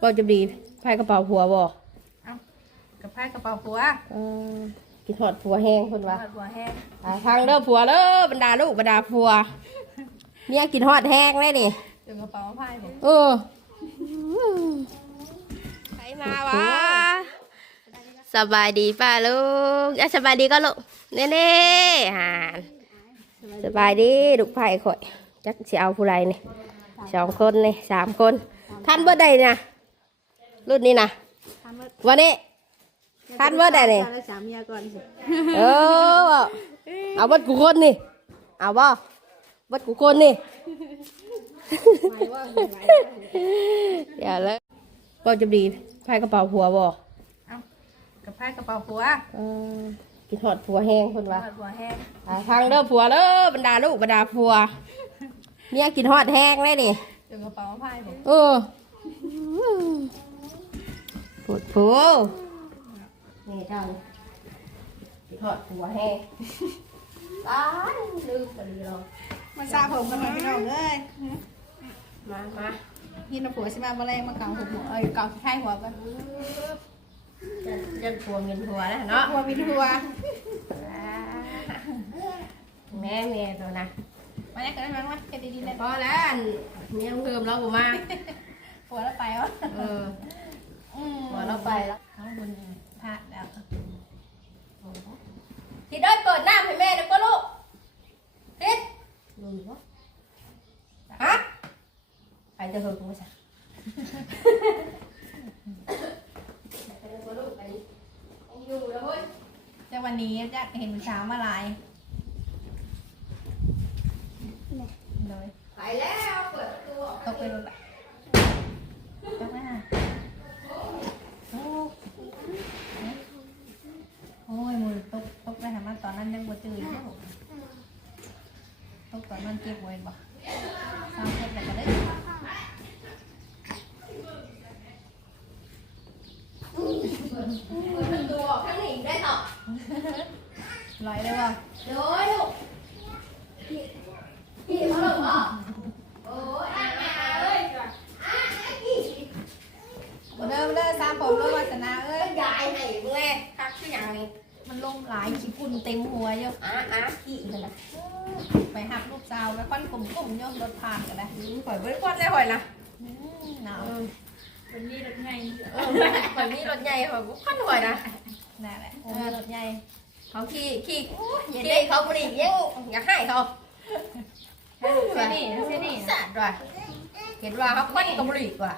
บ่จะดีไพ่กระเป๋าผัวบ่เอากับไพ่กระเป๋าผัวเออกินทอดผัวแห้งคนวะผัวแห้งหาทางเด้อผัวเด้อบรรดาลูกบรรดาผัวเมียกินทอดแห้งเลยนี่ถึงกระเป๋าไพ่ผมเออใครมาวะสบายดีป้าลูกอะสบายดีก็ลูกเน่เน่ๆห่านสบายดีลูกไผ่ข่อยจักสิเอาผู้ไรนี่สองคนนี่สามคนท่านเบิดใดนะ รุ่นนี้นะวันนี้ท่านเบิดใดนี่แล้วสามีก่อนสิเออเอาเบิดกูคนนี่ เอาบ่เบิดกูคนนี่เดี๋ยวแล้วก็จะดีไพ่กระเป๋าผัวบ่เอากับไพ่กระเป๋าผัวเออกินทอดผัวแห้งคนวะผัวแห้งหาทางเด้อผัวเด้อบรรดาลูกบรรดาผัวเมียกินทอดแห้งเลยนี่ถึงกระเป๋าไพ่ผมเออ ปวดผัวนี่เจ้ากินทอดผัวแห้งตายลืมไปเลยมาซาผมกันมาพี่น้องเลยมามายินผัวใช่ไหมมาแรงมาเก่าหัวเอ้ยเก่าไพ่หัวกันจะจะผัวเงินผัวแล้วเนาะหัวมีหัวแม่แม่ตัวนะมาเนี่ยกันได้ไหมวะแค่ดีๆเลยพอแล้วอันเมียเพิ่มแล้วผมมาผัวแล้วไปวะเออ อืมหัวเราไปแล้วเอาบุญพลาดแล้วทีได้เปิดหน้าให้แม่นะก็ลูกติดลุยวะฮะไปจะเหินกูไม่ใช่ไปเถอะลูกไปยังอยู่แล้วเว้ยจะวันนี้จะเห็นเช้ามาลายเลยไปแล้ว เปิดประตูออกตกไปรถละตกไปฮะโอ้โอ้ยมือตกตกไปทำมันต อนนั้นยังบ่จืดอยู่ตกตอนนั้นเก็บไว้บ่สามคนแล้วก็เลยเปิดประตูออกข้างนี้ได้ต่อลอยเลยว่ะเดี๋ยวลูกพี่พี่เขาลงเหรอโอ้ยอะแม่เอ้ยอะไอ้พี่บ่เด้อบ่เด้อสามผมแล้ววาสนาเอ้เอ้ยยยายให้มึงไงคักคืออย่างนี้มัน ลงหลายขี้ฝุ่นเต็มหัวอยู่อะอะพี่นั่นน่ะไปหักลูกสาวแล้วควันกลุ่มๆย่อมรถผ่านกันได้อืมข่อยบ่ได้ควันได้ข่อยนะอืมหนาวเออเป็นนี่รถไงเออข่อยมีรถใหญ่ข่อยบ่ควันข่อยนะนั่นแหละโอ้ยรถใหญ่เขาขี่ขี่ขี่เขาบ่ได้ยังอยากให้เขาเสียนี่เสียนี่สาดว่ะเห็นว่าเขาควันก็บ่ได้ว่ะ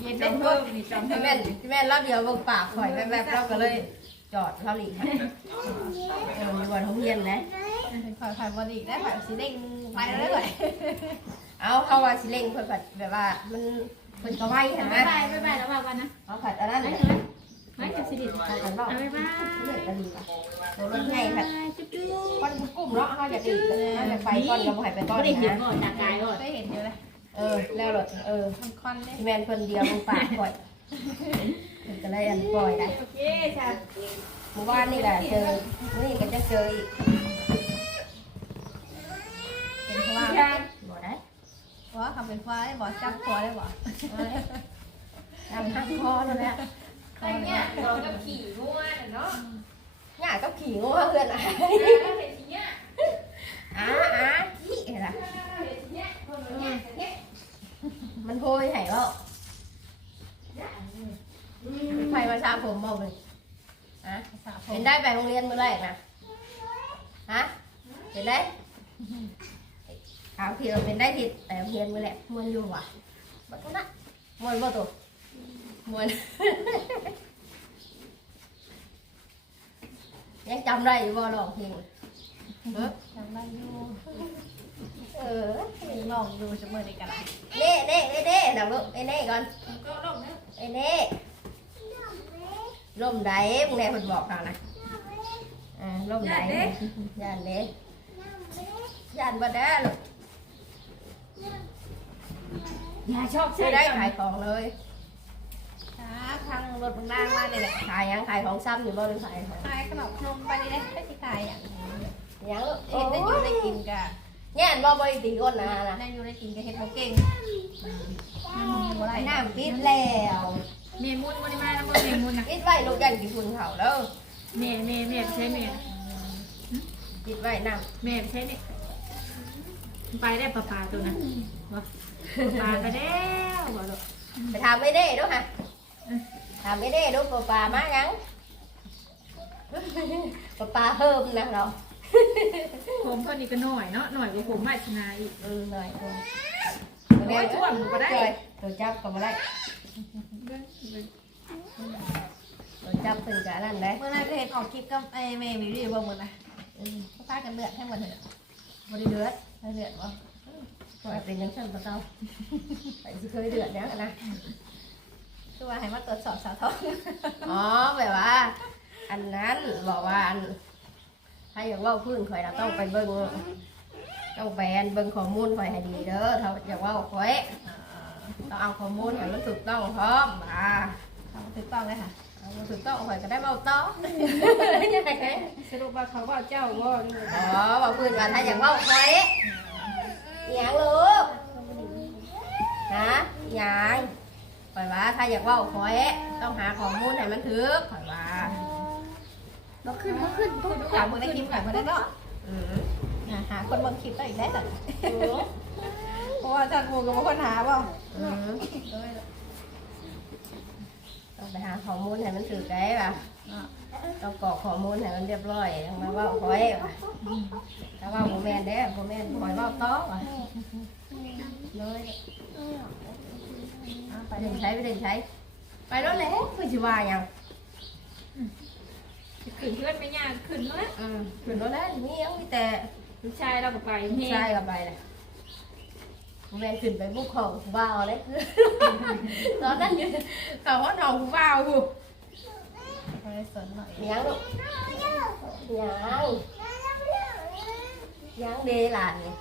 เย็นได้เพิ่มนี่จำพี่แม่นพี่แม่นรอบเดียวเบิ่งปากข่อยแวบๆเราก็เลย จอดเขาหลีกให้เอออยู่บนห้องเรียนนะผ่านผ่านบอดีได้ผ่านสีเด้งไปแล้วด้เลยเอาเข้าว่าสิเล่งเพิ่นผัดแบบว่ามันเพิ่นก็ไว้เห็นไหมบายบายบายแล้ววันนะเอาผัดอันนั้นไปเลยถอะไม่จะสิริผัดกันเนาะเอาไปบ้าเลือดกะลีว่ะตัวรถใหญ่ผัดจุ๊บจุ๊บก้อนกุ้มเนาะเฮาอยากอีเฮาอยากไปก้อนก็บ่ให้ไปก้อนไม่ได้เห็นะก่อนนได้เห็นอยู่เลยเออแล้วรถเออคอนเลยแมนเพิ่นเดียวมึงปากปล่อย เพิ่นก็เลยอันปล่อยได้โอเคค่ะเมื่อวานนี่แหละเจอมื้อนี้ก็จะเจออีกเป็นเพราะว่าบ่ได้ว่าเขาเป็นฟ้าได้บอกจับคอได้บอกทำหักคอแล้วแหละคอเนี่ยเราก็ขี่ง่วงเนาะหญ้ากับขี่งัวเพื่อนอะอ่าอ่าขี้เห็นล่ะมันโพยให้บ่ ใครมาชาผมบ่เลยฮะสาวผเห็มนได้ไปโรงเรียนมื้อแรกนะฮะเห็นได้ถามพี่เราเป็นได้ทิศแต่โรงเรียนมื้อแรกมวนอยู่ว่ะบัดนั้นน่ะมวนบ่ตัวมวน ยังจำได้อยู่บ่ร้องเพลงเออจำได้อยู่เออลองดูจะเมื่อไรกันเน่เน่เน่เน่ดังลูกเน่เน่ก่อน ก็ลงนะเน่เน่ ล่มใดมึงแน่คนบอกเรานะอ่าล่มใดย่านเด้ย่านบ่ได้ลูกอย่าชอบซื้ใช่อได้ขายของเลยครับทางรถบางด้านมาเลยแหละขายยังขายของซ้ำอยู่บ่หรือขายของขายขนมนมไปเลยได้ไม่ใช่ขายอย่างยังลูกเห็นได้อยู่ได้กินกะแง่นบ่บ่ได้ตีก้นนะนะนั่นอยู่ในกินกับเฮ็ดบ่เก่งไอ้น้ำปิดแล้ว เมียมุนมุนมาแล้วมุนเมียมุนนะปิดไว้ลูกยันกินฝุ่นเขาแล้วเมียเมียเมียใช้เมียปิดไว้น้เมียใช้เนี่ยไปได้ปลาปลาตัวนั้นวะปลาไปแล้วบ่หรอกำไปทำไม่ได้ด้วยฮะทำไม่ได้ด้วยปลาปลามายังปลาปลาเพิ่มนะเราผมเท่านี้ก็หน่อยเนาะหน่อยกว่าผมมาชนะอีกอืมหน่อยโอ้ยท่วมก็ได้ตัวจับก็มาได้ตัว จับเป็นการนั่นได้เมื่อนั้นก็เห็นออกคลิปกับไอ้แม่มีรีวิวบ่หมดนะอืมเขาพากันเลือดให้หมดเลยบ่ได้เดือดให้เลือดบ่ปล่อยเป็นยังชั้นปะเต้าไปสิเคยเดือดเนี้ยนะคือว่าให้มาตรวจสอบสาวท้องอ๋อแบบว่า อันนั้นบอกว่าอันถ้าอยากเว่าพื้นข่อยเราต้องไปเบิ่งต้องแบนเบิ่งข้อมูลข่อยให้ดีเด้อถ้าอยากเว่าข่อย ต้องเอาข้อมูลให้มันถูกต้องพร้อมอ่าทำถูกต้องเลยค่ะเอามันถูกต้องข่อยก็ได้เบาต่อยังไงสรุปว่าเขาว่าเจ้าว่าอ๋อบอกพื้นว่าถ้าอยากเว่าข่อยอหย่างลูกฮะอหย่างข่อยว่าถ้าอยากเว่าข่อยต้องหาข้อมูลให้มันถูกข่อยว่าบ่ขึ้นบ่ขึ้นบ่ขึ้นขายบ่ได้คลิปขายบ่ได้เนาะอืมหาหาคนเบิ่งคลิปได้อีกได้สั่นเพ ราะว่าท่านหมู่ก็บ่คนหาบ่อืมต้องไปหาข้อมูลให้มันถูกได้ป่ะต้องกรอกข้อมูลให้มันเรียบร้อยต้องมาเว่าข่อยว่ะถ้าเว่าโมแมนเด้โมแมนข่อยเว่าต่อว่ะเลยเอาไปเดินใช้ไปเดินใช้ไปรถแล้วคือสิว่าหยังขึ้นเพื่อนไม่ยากขึ้นแล้วอืมขึ้นรถแล้วมียังมีแต่ ลูกชายเราก็ไปเฮใช่กับไปแหละโม แมนขึ้นไปบุกของผู้บ่าวเลย ตอนนั้นอยู่เขาว่าน้องผู้บ่าวอยู่บ่ได้สนหน่อยยังลูกยังยังเดหลานนี่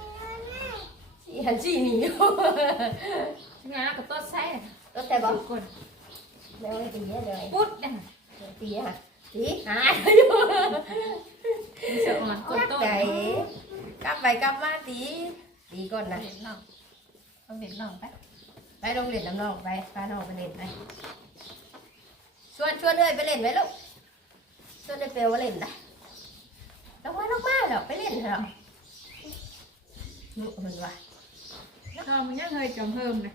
สีหันสีหนีอยู่งานเราก็ต้นใช้ก็แต่บอกคนแม่ไม่ตีเยอะเลยปุ๊ดนะตีอะตีหายอยู่เสืออ่อนกกดดต้นใจกลับไปกลับมาตีตีก่อนนะ เด็ดน้องต้องเด็ดน้องไป ไปโรงเรียนน้ำน้องไปพาน้องไปเล่นไปชวนชวนเลยไปเล่นไหมลูกชวนได้เปลว่าเล่นได้ลงมาลงมาเดี๋ยวไปเล่นเถอะนุเห็นว่ะทำมันยังเคยจอมเพิ่มนะ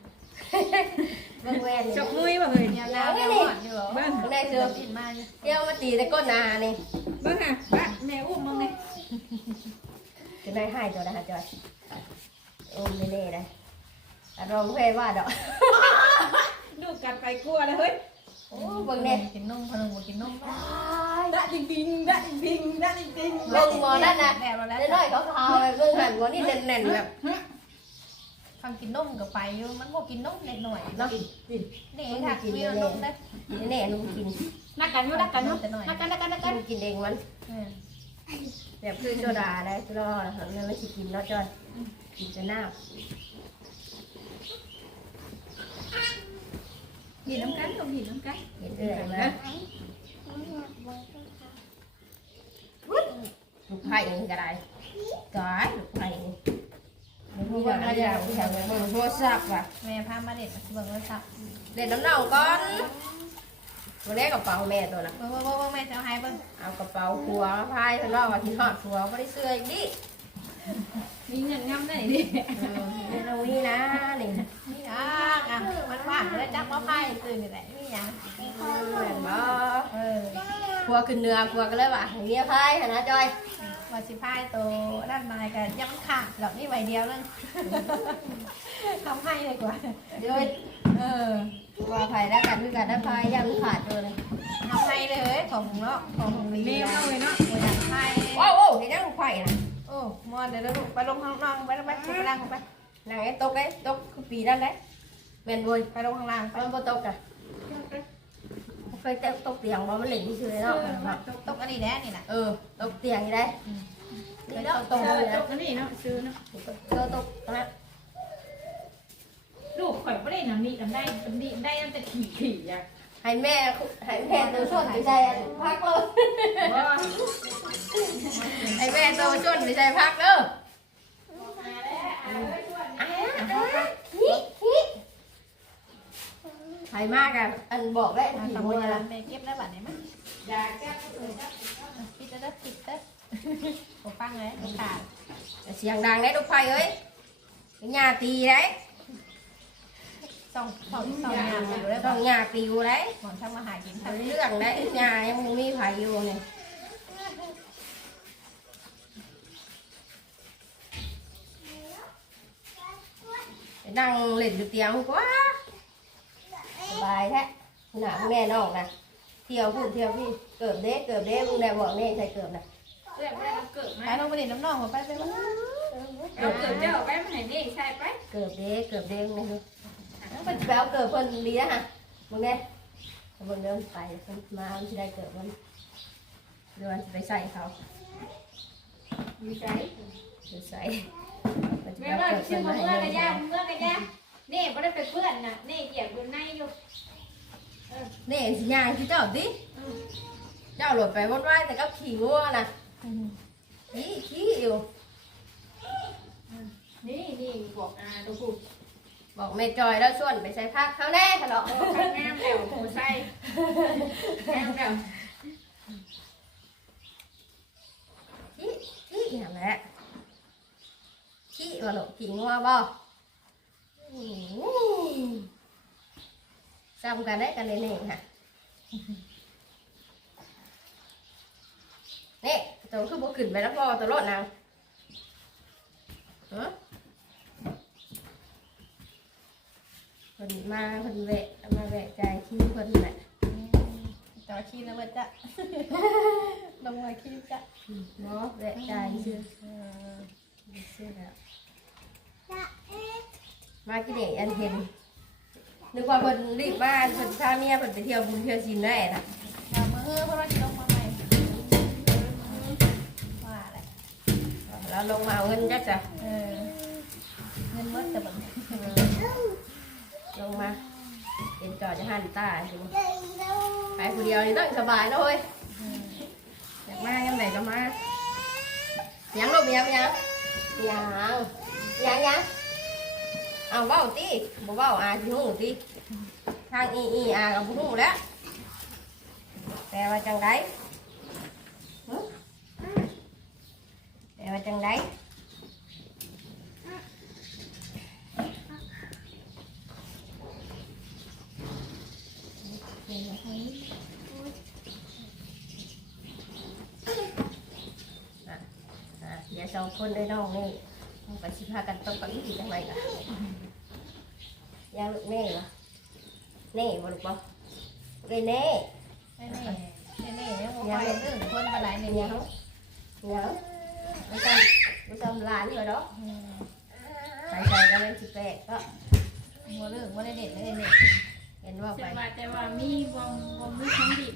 เบิ่งแวนนี่จกมุ้ยบ่เคยยาวๆแล้วอ่อนอยู่เหรอเบิ้งข้างในเสือติดมาอยู่เที่ยวมาตีแต่ก้นนานี่เบิ้งอะบ้าแม่อุ้มมึงเลยจะได้ให้ตัวนะฮะจอยโอ้ไม่เล่ได้อา รมณ์เพว่าดอกดูกันไปกลัวเลยเฮ้ยโอ้เบิ่งเนี่ยกินนมพนึงบ่กินนมดะจริงจริงดะจริงจริงดะจริงจริงเบิ่งหมอนั่นนะแดดเราแล้วได้น้อยเขาเขาๆไปเบิ่งหันหัวนี่แน่นๆแบบทำกินนมก็ไปอยู่มันบ่กินนมเล็กหน่อยเนาะนี่ค่ะมีนมได้แน่ๆหนูกินนักกันอยู่นักกันอยู่นักกันนักกันนักกักันนกินเองมันแบบคือโซดาได้คือรอดแล้วไม่สิกินเนาะจอยกินจะน้า หินน้ำกันตรงหินน้ำกันเห็นเอื่อยนะลูกไผ่นี่ก็ได้กายลูกไผ่นี่มันมีอะไรอย่างแถวนี้มันโทรศัพท์ว่ะแม่พามาเด็ดเบิ่งเลยค่ะเล่นน้ำเน่าก่อนตัวแรกกระเป๋าแม่ตัวน่ะเบิ่งเบิ่งเบิ่งแม่จะเอาให้เบิ่งเอากระเป๋าผัวพายเพิ่นว่าว่าที่หอดผัวบ่ได้เสื้ออีกดิ มีเงินงำได้ดิเออนี่เรานี่นะนี่นี่นะอะมันว่างเลยจักว่าไพ่ตื่นนี่แหละนี่ยังแม่นบ่เออผัวขึ้นเหนือผัวก็เลยว่าให้เมียพายหั่นนะจอยว่าสิไพ่ตัวด้านในกันยังมันขาดหรอกนี่ใบเดียวนึงทำให้เลยกว่าเดี๋ยวเออว่าไผได้กันคือกันได้พายยังขาดตัวเลยทำให้เลยของเนาะของของลีเมมเอาไว้เนาะหัวอยากให้ว้าวโอ้เห็นยังลูกไผ่น่ะ โอ้มอนเดี๋ยวลูกไปลงข้างล่างไปลงไปไปล่างไปนางไอ้ตกไอ้ตกคือปีนั้นได้แม่นบ่ไปลงข้างล่างไปมันบ่ตกอะเคยตกตกเตียงบ่มันเล่นซื่อๆเนาะตกอันนี้แน่นี่นะเออตกเตียงนี่ได้นี่เนาะตกเลยนะกอันนี้เนาะซื้อเนาะเออตกนะลูกข่อยไม่ได้นำนี่นำได้นำนี่ได้ตั้งแต่ขี่ขี่อะให้แม่ให้แม่ตัวชนไปใจพักเลย ไอแม่โตชนไม่ใช่พักเด้อไผมากอะอันบอกได้ผีโมยแม่เก็บได้บัตรไหมั้ยยาแก้ปิดได้วปิดได้ผมฟังเลยขาดเสียงดังได้ลูกไฟเอ้ย nhà tì đấy สองสองสองยาอยู่ได้สองยาปิวได้หมอนช่างมาหากินเรื่องได้ยายังมีไฟอยู่เนี่ย นั่งเล่นอยู่เตียงกว่าสบายแท้หนาแม่น้องนะเที่ยวพูดเที่ยวพี่เกิดเด้เกิดเด้มึงได้บอกนี่ใครเกิดนะเรียกว่าเกิดไหมไปลงไปเล่นน้ำนองผมไปไปบ้าเอาเกิดเจ้าไปมันไหนนี่ใช่ไปเกิดเด้เกิดเด้มึงนะแล้วมันแปลวเกิดเพิ่นดีนะฮะมึงเนี่ยมึงเดินไปมามันจะได้เกิดมันเดี๋ยวมันจะไปใส่เขาดีใจเดี๋ยวใส่ แม่ว่าชื่อนมามาให้เมื่อกันยาเมื่อกันยานี่ไม่ได้ไปเพื่อนน่ะนี่เหยียบบนในอยู่นี่สิยางที่เจ้าดิเจ้าหลุดไปวัดไว้แต่ก็ขี่งัวนะขี้ขี้อยู่นี่นี่บอกอาตัวกูบอกแม่จอยแล้วส่วนไปใส่ผ้าเขาแน่ทะเลาะแง่แล้วโอ้ใส่แง่แล้วขี้อย่างแหละ ขี้ว่าหลุดขี่งัวบ่อืมซ้ำกันได้กันเลยนี่ค่ะนี่ตัวคือบุขึ้นไปแล้วพอตัวรถนางเออคนมาคนเวะมาแวะใจขี้คนแหละจอขี้นะเบิดจ้ะลงมาขี้จ้ะเนาะแวะใจชื่อชื่อแล้ว มากินเด็กอันเห็นนึกว่าเพิ่นรีบบ้านเพิ่นพาเมียเพิ่นไปเที่ยวบุญเที่ยวชินได้นะเอามือเฮ้อเพราะว่าจะลงมาใหม่ว่าอะไรแล้วลงมาเอาเงินจักจ้ะเออเงินมดแต่แบบลงมาเป็นจอดจะหันตาสิไปคนเดียวนี่ต้องสบายนะเว้ยอยากมายังไหนก็มายังลูกยังยังยังยังยัง เอาเบ้าตีบ่เบ้าอาสิหูตีทางอีอีอากับบ่หูแล้วแต่ว่าจังไดหึแต่ว่าจังไดอะเดี๋ยวสองคนได้น้องนี่ต้อง ไปสิพากันต้องไปอีกทำไมล่ะยังลูกเน่เหรอเน่บ่ลูกบ่เลยเน่แน่แน่แน่ๆเนี่ยผมไปเรื่องคนมาหลายในเนี่นี้ยเนี่ยไม่ต้องไม่ต้องร้านเลยเนาะใส่ใจก็เลยสิแปดก็มัวเรื่องมัวได้เด็ดได้เด็ดเห็นว่าไปแต่ว่ามีวงวงมือของดิบ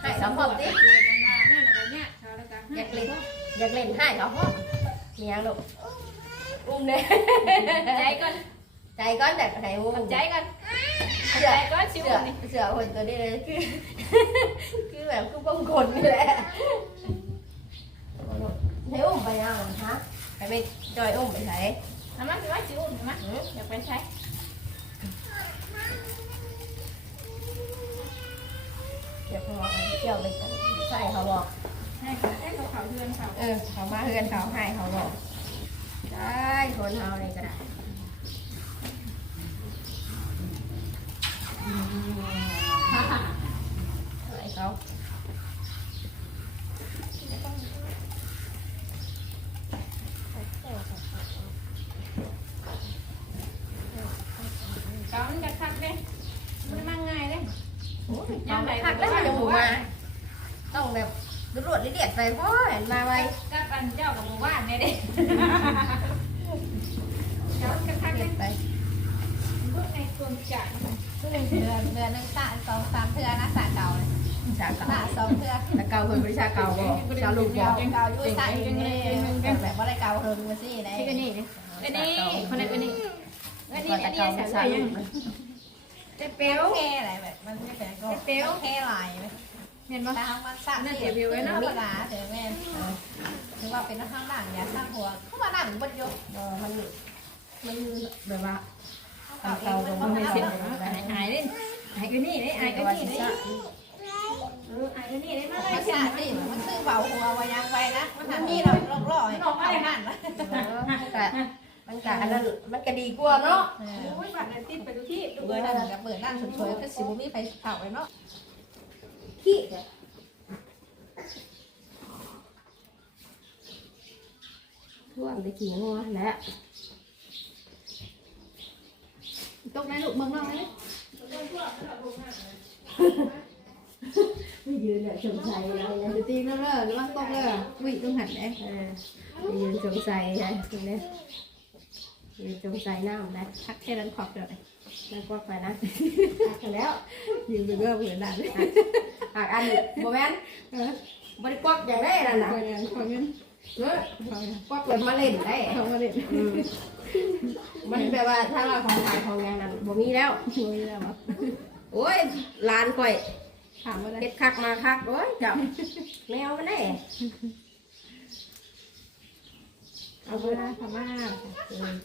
ให้สองพบดิอล้วกันเนี่ยาแล้วกันอยากเล่นอยากเล่นให้เขาพบ เนี่ยลูกอุ้มเนี่ยใจก่อนใจก้อนแต่ไหนอุ้มใจก่อนเสืใจอก่อนชิวเสือนี่เสือคนตัวนี้เลยคือคือแบบคือบ้องคนนี่แหละให้อุ้มไปยังฮะไปไปจอยอุ้มไปไหนทำมาสิว่าชิวทำมาอยากไปใช้เดี๋ยวพอเที่ยวไปใส่เขาบอกให้เขาให้ เขาเพื่อนเขาเออ เขามาเพื่อนเขาให้เขาบอกได้คนเขาเลยก็ได้ให้เขามันจะคักเลยมันมาง่ายเลย โอ้ยยังไงพักแล้วมันจะหมูมาต้องแบบรวดเรียดไปพ่อเห็นมาไว กับอันเจ้ากับหมู่บ้านเนี่ยเด้เจ้าก็คัก เรี เลย ย ดไป พวกในกลุ่มจัด เดือนเดือนนึงสะสองสามเทือนะสะเก่าเลยชาเก่าสะสองเทือแต่เก่าคนบริชาเก่าบอกชาวลูกบอกเก่ายุ่ยใส่แบบว่าอะไรเก่าเฮิงมาสิได้ที่กันนี่เนี่ยอันนี้คนนี้อันนี้อันนี้อันนี้เก่าใส่ชาใส่ลูยังกเจ๊เปียวแค่อะไรแบบมันไม่เป็นก็แค่ลายไหมเห็นปะทางมันสะเสียบไว้นะธรรมดาเดี๋ยวแม่ถือว่าเป็นข้างหลังอย่าสร้างหัวเข้ามาหนังบนยกเออมันมันแบบว่าเข้าเอาเก่า เองก็มันบ่บ่ให้ให้เสร็เสจร็จหายเล่นหายกันนี่ได้หายกันว่านี่สิได้ซะเออหายกันนี่ได้มาเลมัยนสาดดิมันคือเบาหัววายังไปนะ มันมีเราล่อๆให้เข้านั่นนะมันก็มันก็อันนั้นมันก็ดีกว่าเนาะโอ้ยบัตรติดไปดูที่เปิดนั่นกับเปิดนั่นสวยๆคือสิบ่มีไฟเผาไว้เนาะขี้ท่วมไปขี่งัวแล้วตกในลูกเมืองนอกนี่ ไม่ยืนเนี่ยสงสัยอะไรนะจะตีเด้อๆระวังตกเด้อวิ่งต้องหันเด้เออไปยืนสงสัยไงตรงนี้ยืนสงสัยหน้ำนะทักแค่นั้นขอบเด้อแล้วก็ไปนะหักแล้วยืนไปเรื่อยเหมือนนั่นหักอันโบแมนเออบริกวักอย่างได้นั่นนะ เงินขอเงินเนอะขอเงินกวักแบบมาเล่นได้ เขามาเด็ดอืมมันแปลว่าถ้าเราของขายของอย่างนั้นบ่มีแล้ว ช่วยแล้วมั้งโอ้ยร้านก่อยถามว่าได้เฮ็ดคักมาคักโอ้ยเจับแมวมันได้เอาเวลาพม่าอืม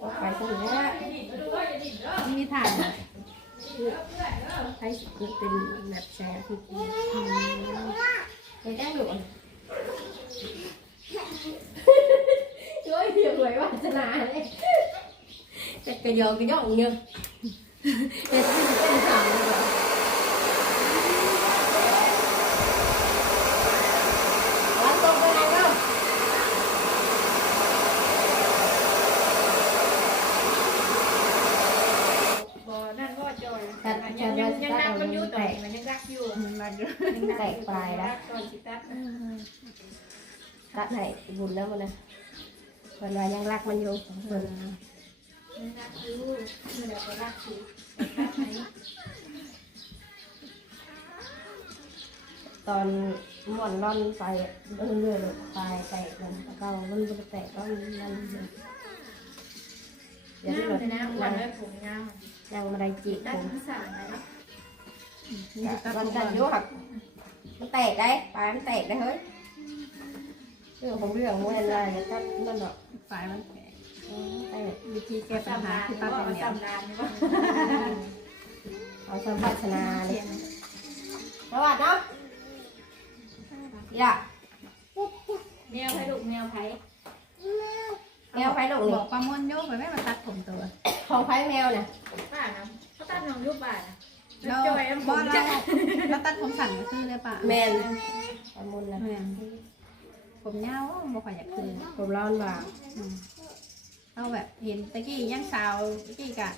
ก็ไปตรงนี้มีถ่านใช้เป็นแบบแชร์ที่กินไปแจ้งหลวงช่ วยเดี๋ยวหวยวาสนาเลยแต่กระยองกระย่องเนื้อแต่ที่เป็นสาวเลยแบบร้านตรงไปไหนเนาะ บ่นั่นก็จอยยังยังยังนับกันอยู่ต่อมันยังรักอยู่ มันมาเยอะ แตกปลายแล้วตอนสิตัดตัดให้บุญแล้วมันนะคนว่ายังรักมันอยู่เพิ่นยังรักอยู่เมื่อใดก็รักอยู่ตอนหม่อนร่อนไปเรื่อยๆปลายแตกมันแล้วก็มันบ่แตกก็มันมันเดี๋ยวยานี้วเราเลยนะวันไว้ผมยาวยังมาได้จีบตัผดมทั้งสามเลยนะ มันกันอยู่หักมันแตกได้ปลายมันแตกได้เฮ้ยเรื่องของเรื่องมันอะไรกันตัดนั่นเนาะฝ่ายมันแตกแตกวิธีแก้ปัญหาคือตัดอย่างเดียวสามดานนี่ว่าเอาสมบัติชนาเลยสวัสดีเนาะอย่าแมวไผ่ลูกแมวไผ่แมวไผ่ลงบนี่อกปลาม่อนโยกไปแม่มาตัดผมตัวของไผ่แมวเนี่ยป้านะเขาตัดน้องยุบบ้านนะ เราจอยน้ำผบ่มเราจะเราตัดผมสั้นก็คือเลยป่ะแมนสมุนนะแม่นผมยาวบ่ค่อยอยากคือผมร้อนบ่าอืมเราแบบเห็นตะกี้ยังสาวตะกี้กะ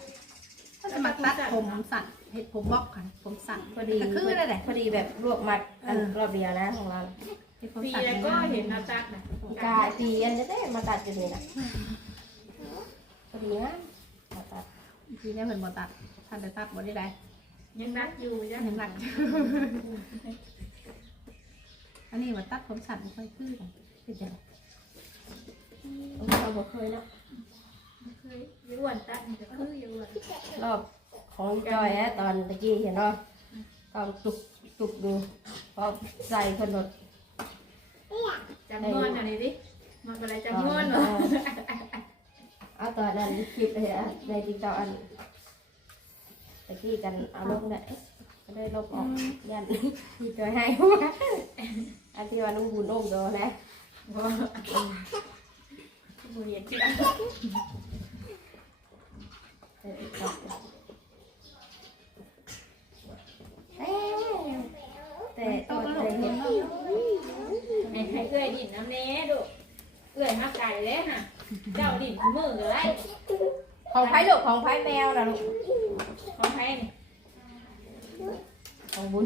ก็จะมาตัดผมสั้นเห็ดผมบล็อกค่ะผมสั้นพอดีก็คือเลยแหละ พอดีแบบรวบมัดอันรอบเดียวนะของเราเห็ดผมปีสั้นแล้วก็เห็นเราตัดนะกาตีอันจะได้มาตัดอยู่นี่นะพอดีนะมาตัด ทีนี้เหมือนบ่ตัดทันแต่ตัดบ่ได้ไร ยังรักอยู่ยังยังหลักอันนี้ว่าตัดผมสั้นไม่ค่อยคือกันคือจะเราบ่เคยเนาะเคยยอ้วนตัดมันจะคือย้วนรอบของจอยนะตอนตะกี้เห็นเนาะก็ตุกตุกดูพอใส่คนรถจำนวนอันนี้ดิมันอะไรจำนวนเหรอเอาตอนนั้นคลิปเลยอะในติ๊กต็อกอัน ตะกี้กันเอาลงได้ก็ได้ลบออกยันที่จอยให้ว่าอันที่ว่านุ่งบุญนุ่งโดนนะบุเยนที่ในติ๊กต็อกแต่ตตัวแล้วแต่เห็นให้ใครเคยดินน้ำเน้ดูเอื่อยมาไก่เลยฮะเจ้าดินมือเลย ของไผ่ลูกของไผ่แมวนะลูกของใครนี่ของบุญ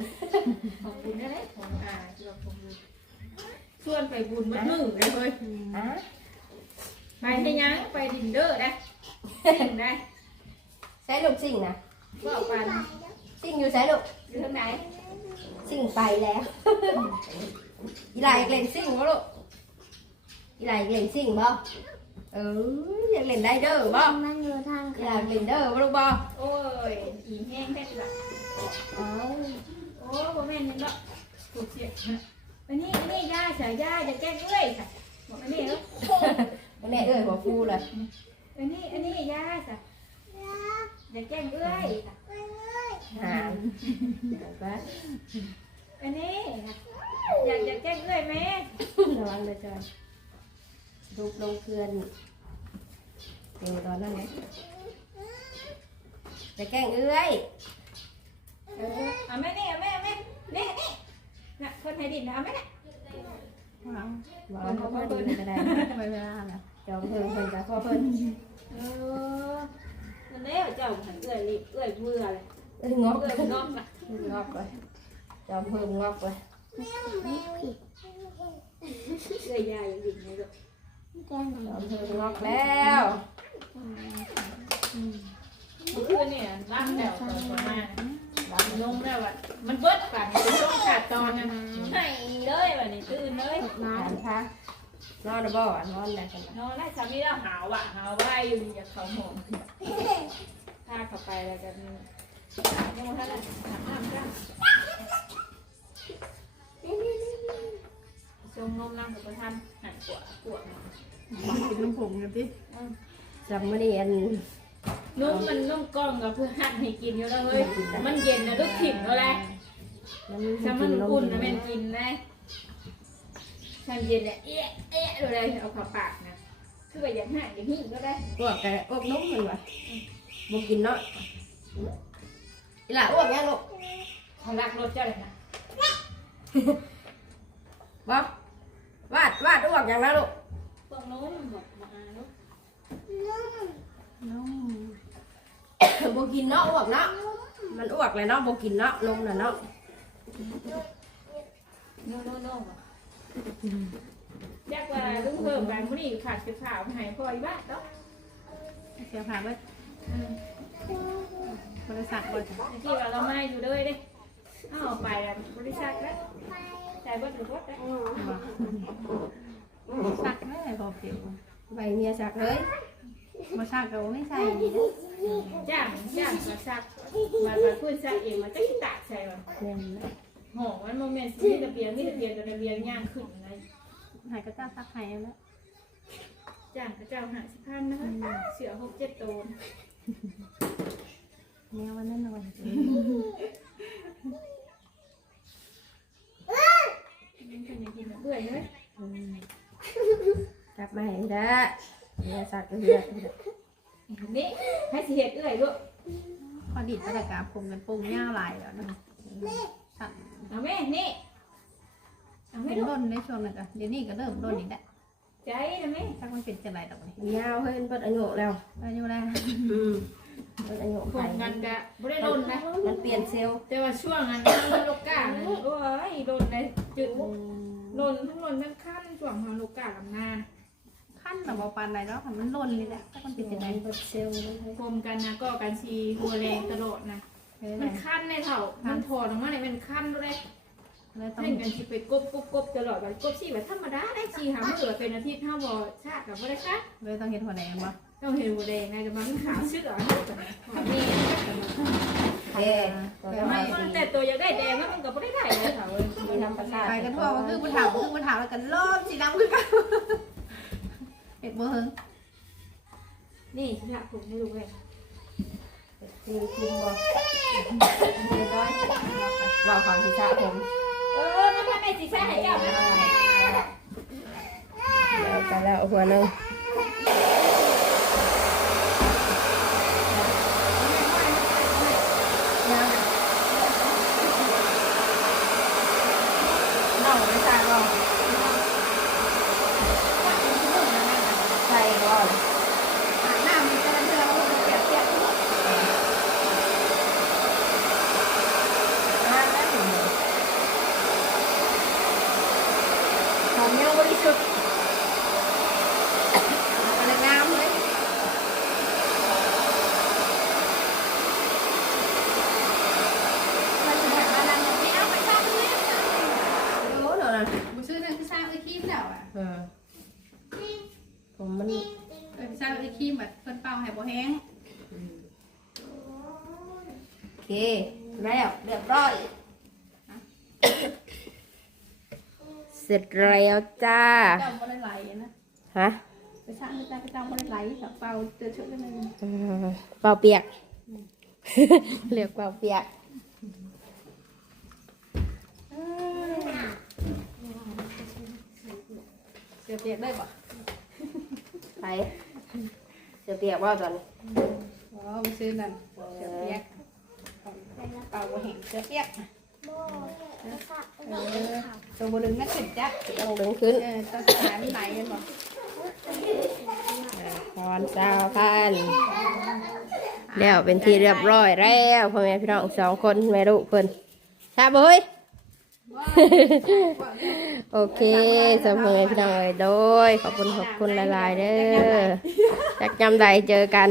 ของบุญได้เลยของอ่าที่เราของบุญส่วนไปบุญมันมือเลยเฮ้ยอะไปให้ยังไปดินเด้อได้สิ่งได้ใช้ลูกสิ่งนะก็ปันสิ่งอยู่ใช้ลูกอยู่ทางไหนสิ่งไปแล้วอีหลายเล่นสิ่งบ่ลูกอีหลายเล่นสิ่งบ่ เอออยากเล่นได้เด้อบ่มันอยู่ทางอีหลายเล่นเด้อบ่ลูกบ่โอ้ยอีแห้งแค่ละเอ้าโอ้พ่อแม่นี่ละถูกเสียอันนี้อันนี้ย่าเสียย่าจะแก้เอ้ยค่ะบอกอันนี้เออแม่เอ้ยบ่ฟูเลยเออันนี้อันนี้ยาจ้ะอย่าแกล้งเอ้ยหานเอาไปอันนี้อยากอย่าแกล้งเอ้ยแม่ระวังเลยจอย ลูกลงเพื่อนเดี๋ยวตอนนั้นไงจะแกล้งเอื้อยเออเอาแม่นี่เอาแม่เอาแม่นี่นี่น่ะคนให้ดินนะเอาแม่น่ะว้าวบอกเขาเพิ่นก็ได้ไปเวลาแล้วจอมเพิ่นเพิ่นกับพ่อเพิ่นเออนั่นแหละเจ้าหันเอ้ยนี่เอ้ยเบื่อเลยเอ้ยงอกเอ้ยนอกนะงอกเลยจอมเพิ่นงอกเลยเอ้ยยาอย่างดิ่งเลยลูก จอมเพิ่นงอกแล้วเมื่อคืนเนี่ยร่างแล้วตอนประมาณรับนมแล้วอะมันเบิดกันเป็นช่วงขาดตอนนะให้เลยวันนี้ตื่นเลยหานคะนอนบ่อะนอนได้กันนอนได้สามีแล้วหาวอะหาวไว้อยู่อยากเขาหอมถ้าเข้าไปแล้วจะมียังไม่ทันเลยหาน้ำจ้าช งนมน้ำกับประทานหันกวดกวดกินน้ำผงกันดิจำมื้อนี้อันนุ่มมันนุ่มกล้องกับเพื่อหัดให้กินอยู่แล้วเฮ้ยมันเย็นนะลูกถิ่มแล้วแหละมันถ้ามันอุ่นนะแม่นกินได้ถ้าเย็นเนี่ยเอ๊ะเอ๊ะดูเลยเอาเข้าปากนะคือว่าอยากหักอย่างนี้ก็ได้อ้วกแต่อ้วกนมมันว่ะบ่กินเนาะอีหล่ะอ้วกยังลูกทำรักรถเจ้าเลยนะบ่ วาดวาดอ้วกยังนะลูกพวกนุ่มบอกมาลูกน้องบ่กินเนาะอ้วกเนาะมันอ้วกเลยเนาะบ่กินเนาะนมน่ะเนาะโน่โน่โน่อยากว่าลุงเพิ่มกันมื้อนี้ขาดเสื้อผ้าหายพ่ออีบ้านเนาะเสียผ่าไปบริษัทบริษัทที่ว่าเราไม่อยู่ด้วยเด้เอาไปบริษัทแล้วใจเบิดหรือเบิดแล้วสักไม่ได้พอเพียวใบเมียสักเลยมาสักก็ไม่ใช่ดีนะจ้างจ้างมาซักมามาพูดซักเองมาจะคิดตากใส่มาแม่นนะหอมันโมเมนต์มีระเบียงมีระเบียงกับระเบียงย่างขึ้นนะหายก็จ้าสักหายแล้วจ้างพระเจ้าหาสิพันนะคะเสือหกเจ็ดโตนแมววันนั้นนอน มันเป็นอย่างกินเบื่อเลยอืมกลับมาให้ได้เมียสักก็เฮียนี่ให้สิเหตุเอื่อยลูกพอดิดตะกาผมกันปุ่งย่าลายแล้วนะสั่นเอาแม่นี่เอาเป็ไม่นลูกร่นในช่วงนั้นก็เดี๋ยวนี้ก็เริ่มร่นอีกแล้วใจนะแม่ถ้ามันเป็นจะไรดอกนี่ยาวเฮ้ยเปิดอายุแล้วอายุแล้ว มเปิดอายุผไปมกันกะบ่ได้โดนนะ มันเปลี่ยนเซลล์แต่ว่าช่วงนั้นลูกกาเนี่ยโอ้ยโดนเลยจุดโดนทั้งโดนทั้งขั้นช่วงของลูกกาลำนาขั้นแต่บอปานใดแล้วมันร่นเลยแหละถ้ามันเป็นจะไรมันเปิดเซลล์มันให้ผมกันนะก็กันชีหัวแรงตลอดนะ มันขั้นในเถ่ามันถอดออกมาเนี่ยมันขั้นด้วยเลยต้องเพ่งกันชีไปกบกบกบตลอดแบบกบชีแบบธรรมดาได้ชีหาเมื่อเป็นอาทิตย์ห้าบอชาติกับว่าได้ค่ะเลยต้องเห็นหัวแดงวะ ต้องเห็นหัวแดงไงแต่มันขาวชื่ออะไรนี่แต่ต้องไม่เอามันแต่ตัวอยากได้แดงมันก็ไม่ได้ได้เลยเถ่าเลยมีธรรมชาติไปกันทั่วก็คือผู้เฒ่าคือผู้เฒ่าแล้วกันร่มสีดำคือกันเอ็ดเบอร์เฮงนี่อยากผมให้ดูเลยคือคุมบ่เรียบร้อยว่าความศีรษะผมเออนั่นทำไมสีแซ่ให้เจ้านะแล้วกันแล้วหัวหนึงน้องไม่ทราบหรอกใช่ก่อน หน้ามันจะเจอเปียกเปียก มาแล้วผมยังบริสุทธิ์ อะไรงามเลย มันจะแบบว่าเราไม่เอาไปซ่าด้วย โอ้โหนะ บุซื้อนั่นคือซ่าไอ้คีมแล้วอะ เออผมมัน เออซ่าไอ้คีมแบบเพิ่นเป่าให้บ่แห้ง โอเคแล้วเรียบร้อย เสร็จแล้วจ้าเจ้าบ่ได้ไหลนะฮะไปสร้างไม่ได้ก็เจ้าไม่ได้ไหลแบบเป่าเจอชุดนึงเออเปล่าเปียกเรียกเปล่าเปียกเสียเปียกได้ปะไปเสือเปียกว่าตอนนี้อ๋อไปซื้อนั่นเสียเปียกเป่าเห็นเสียเปียก เออตัวบลึงนั่นขึ้นจ้ะต้องดึงขึ้นเออตัวสารไหลกันบ่พรเจ้าพันแล้วเป็นที่เรียบร้อยแล้วพ่อแม่พี่น้องสองคนแม่ลูกเพิ่นทราบบ่เฮ้ย โอเคสำหรับพ่อแม่พี่น้องเอ้ยโดย ขอบคุณขอบคุณหลายๆเด้อจักจำใดเจอกัน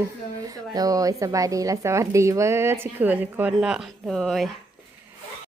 โดยสบายดีและสวัสดีเวิร์ดทุกคนทุกคนเนาะโดย